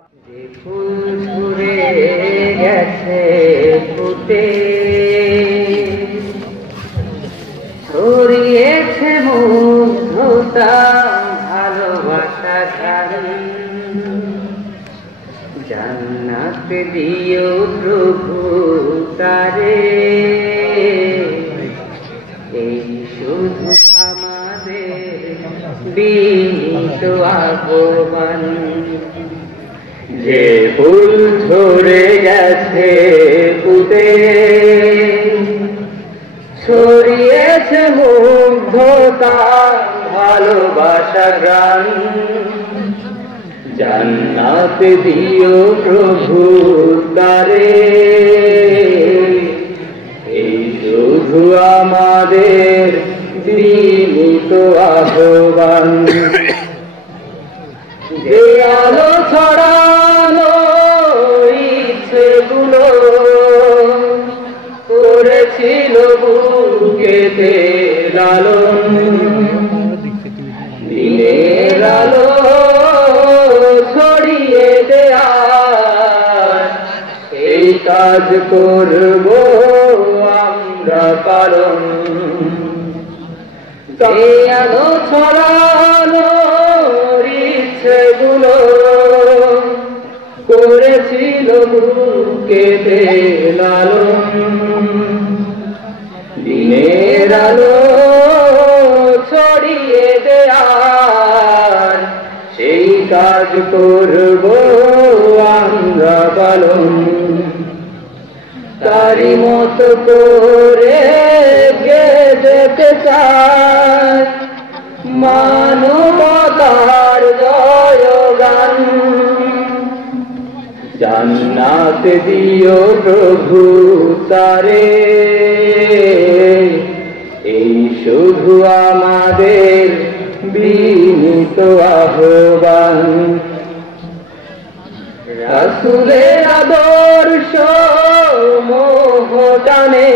যে ফুল ঝরে গেছে ফুটে, ছড়িয়েছে মুগ্ধতা ভালোবাসা গান। জান্নাত দিও প্রভু তারে, এই শুধু আমাদের বিনীত আহ্বান। যে ফুল ঝরে গেছে ফুটে, ছড়িয়েছে মুগ্ধতা ভালোবাসা গান। জান্নাত দিও প্রভু তারে, এই শুধু আমাদের বিনীত আহ্বান। যে আলো ছড়ানো ইচ্ছেগুলো করেছিল বুকেতে লালন, দিনের আলো ছড়িয়ে দেয়ার এই কাজ করব আমরা পালন। যে আলো ছড়ানো ইচ্ছেগুলো করেছিল বুকেতে লালন, দিনের আলো ছড়িয়ে দেয়ার সেই কাজ করব আমরা পালন। তারি মতো করে যেতে চাই মানবতার জয়গান। জান্নাত দিও প্রভু তারে, এই শুধু আমাদের বিনীত আহ্বান। রাসূলের আদর্শ মোহ টানে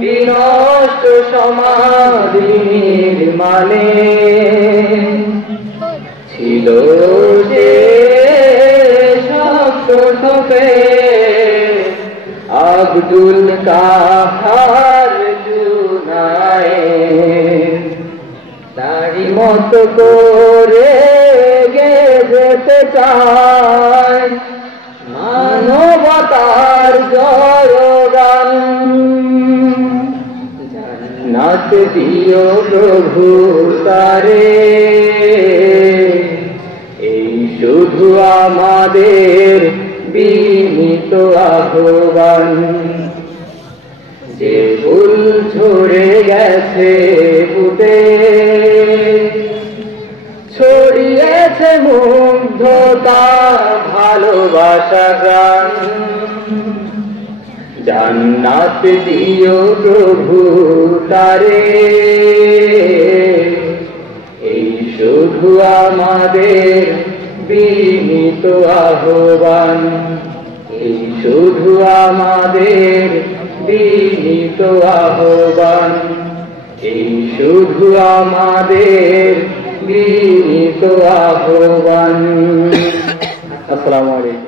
বিনষ্ট সমাজ নির্মাণে, ছিল যে শক্ত ঠোপে আব্দুল কাহার জুনায়েদ। তারি মতো করে যেতে চাই মানবতার জয়গান। জান্নাত দিও প্রভু তারে, এই শুধু আমাদের বিনীত আহ্বান। যে ফুল ঝরে গেছে ফুটে, ছড়িয়েছে মুগ্ধতা ভালোবাসা গান। জান্নাত দিও প্রভু তারে, এই শুধু আমাদের বিনীত আহ্বান। এই শুধু আমাদের বিনীত আহ্বান। এই শুধু আমাদের বিনীত আহ্বান। আসসালামু আলাইকুম।